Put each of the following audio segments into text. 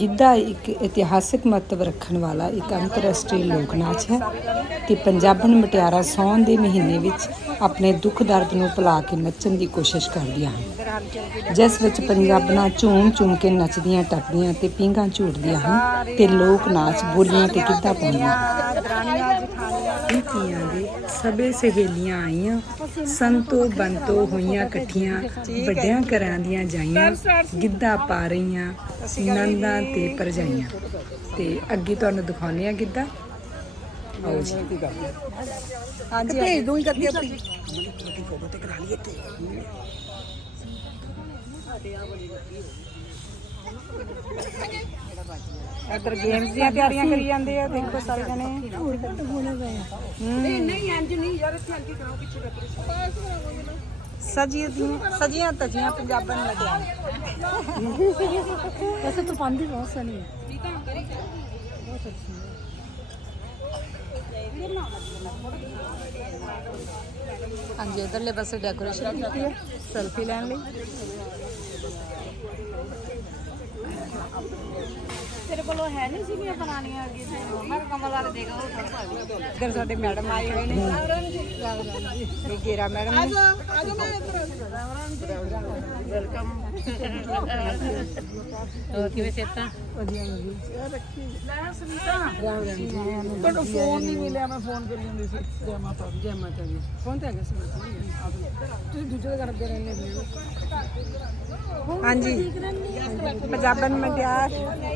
ਗਿੱਧਾ ਇੱਕ ਇਤਿਹਾਸਕ ਮਹੱਤਵ ਰੱਖਣ ਵਾਲਾ ਇੱਕ ਅੰਤਰਰਾਸ਼ਟਰੀ ਲੋਕ ਨਾਚ ਹੈ ਤੇ ਪੰਜਾਬਣ ਮਟਿਆਰਾਂ ਸੌਣ ਦੇ ਮਹੀਨੇ ਵਿੱਚ ਆਪਣੇ ਦੁੱਖ ਦਰਦ ਨੂੰ ਭੁਲਾ ਕੇ ਨੱਚਣ ਦੀ ਕੋਸ਼ਿਸ਼ ਕਰਦੀਆਂ ਹਨ। ਜਿਸ ਵਿੱਚ ਪੰਜਾਬਣਾਂ ਝੂਮ ਝੂਮ ਕੇ ਨੱਚਦੀਆਂ, ਟੱਪਦੀਆਂ ਤੇ ਪੀਂਘਾਂ ਝੂਟਦੀਆਂ ਹਨ ਤੇ ਲੋਕ ਨਾਚ ਬੋਲੀਆਂ ਤੇ ਗਿੱਧਾ ਪਾਉਂਦੀਆਂ ਹਨ। ਧੀਆਂ ਦੇ ਸਭੇ ਸਹੇਲੀਆਂ ਆਈਆਂ ਸੰਤੋ ਬੰਤੋ ਹੋਈਆਂ ਇਕੱਠੀਆਂ ਵੱਡਿਆਂ ਘਰਾਂ ਦੀਆਂ ਜਾਈਆਂ ਗਿੱਧਾ ਪਾ ਰਹੀਆਂ ਨੰਦਾਂ ਤੇ ਪਰਜਾਈਆਂ। ਤੇ ਅੱਗੇ ਤੁਹਾਨੂੰ ਦਿਖਾਉਂਦੇ ਆ ਗਿੱਧਾ। ਆਓ ਜੀ। ਹਾਂਜੀ ਭੇਜ ਦੂੰ ਕਰਕੇ ਆਪਣੀ। ਇੱਧਰ ਗੇਮਸ ਦੀਆਂ ਤਿਆਰੀਆਂ ਕਰੀ ਜਾਂਦੇ ਆ ਦੇਖੋ ਸਾਰੇ ਜਣੇ। ਨਹੀਂ ਇੰਜ ਨਹੀਂ ਯਾਰ ਇੱਥੇ ਅੱਗੇ ਕਰਾਓ ਪਿੱਛੇ ਸਜੀਆਂ ਦੀਆਂ ਸਜੀਆਂ ਤਜੀਆਂ ਪੰਜਾਬਣ ਲੱਗਿਆ ਵੈਸੇ ਤਾਂ ਪਾਉਂਦੀ ਬਹੁਤ ਸੋਹਣੀ ਹੈ ਹਾਂਜੀ ਇਧਰਲੇ ਪਾਸੇ ਡੈਕੋਰੇਸ਼ਨ ਕੀਤੀ ਹੈ ਸੈਲਫੀ ਲੈਣ ਲਈ। ਕੋਲੋਂ ਹੈ ਨਹੀਂ ਸੀ ਵੀ ਬਣਾਣੀਆਂ ਅੱਗੇ ਮੈਂ ਕਮਲ ਵਾਲੇ ਦੇਗਾ ਉਹ ਥੋੜਾ ਪਾ ਇੱਧਰ ਸਾਡੇ ਮੈਡਮ ਆਏ ਹੋਏ ਨੇ। ਇਹ ਗੇਰਾ ਮੈਡਮ ਨੇ। ਹੋਰ ਕਿਵੇਂ ਸੇਤਾ ਵਧੀਆ ਜੀ। ਤੁਹਾਨੂੰ ਫੋਨ ਨਹੀਂ ਮਿਲਿਆ ਮੈਂ ਫੋਨ ਕਰੀ ਜਾਂਦੀ ਸੀ। ਜੈ ਮਾਤਾ ਦੀ। ਜੈ ਮਾਤਾ ਦੀ। ਫੋਨ ਤੇ ਆ ਗਿਆ ਸੀ ਤੁਸੀਂ ਦੂਜੇ ਦੇ ਕਰਦੇ ਰਹਿੰਦੇ ਹੋ ਹਾਂਜੀ। ਪੰਜਾਬਨ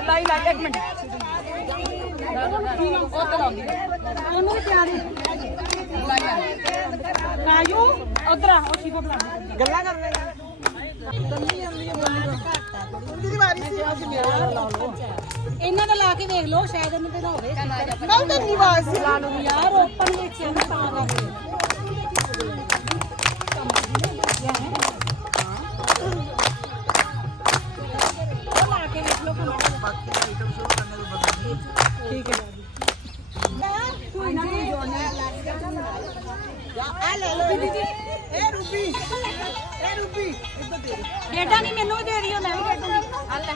ਲਾਈ ਲਾਈ ਇੱਕ ਮਿੰਟ ਉਹਨੂੰ ਵੀ ਤਿਆਰੀ ਕਾਜੂ ਉਧਰ ਆ ਉਹ ਸ਼ੀਫਾ ਬਣਾ ਗੱਲਾਂ ਕਰ ਰਹੇ ਇਹਨਾਂ ਦਾ ਲਾ ਕੇ ਵੇਖ ਲਓ, ਸ਼ਾਇਦ ਇਹਨਾਂ ਤੇ ਨਾ ਹੋਵੇ। ਮੈਂ ਤਾਂ ਨਿਵਾਸ ਲਾ ਲਓ ਯਾਰ ਓਪਨ ਵਿੱਚ ਇਹਨਾਂ ਤਾਂ ਕਰਕੇ ਉਹ ਬੇਟਾ ਨਹੀਂ ਮੈਨੂੰ ਵੀ ਦੇ ਦਿਓ ਮੈਂ ਵੀ ਕੱਟੂੰਗੀ ਆ ਲੈ।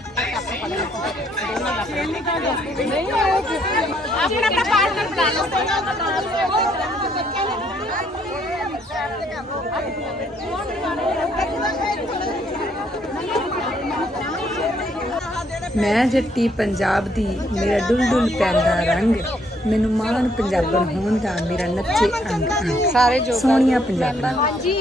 ਆਪਣਾ ਤਾਂ ਪਾਰਟਨਰ ਬਣਾ ਲਓ। ਮੈਂ ਜੱਟੀ ਪੰਜਾਬ ਦੀ ਮੇਰਾ ਡੁੱਲ ਡੁੱਲ ਪੈਂਦਾ ਰੰਗ ਮੈਨੂੰ ਮਾਣ ਪੰਜਾਬਣ ਹੋਣ ਦਾ ਮੇਰਾ ਨੱਚੇ ਅੰਗ ਸਾਰੇ ਜੋ ਸੋਹਣੀਆਂ ਪੰਜਾਬਣਾਂ। ਹਾਂਜੀ।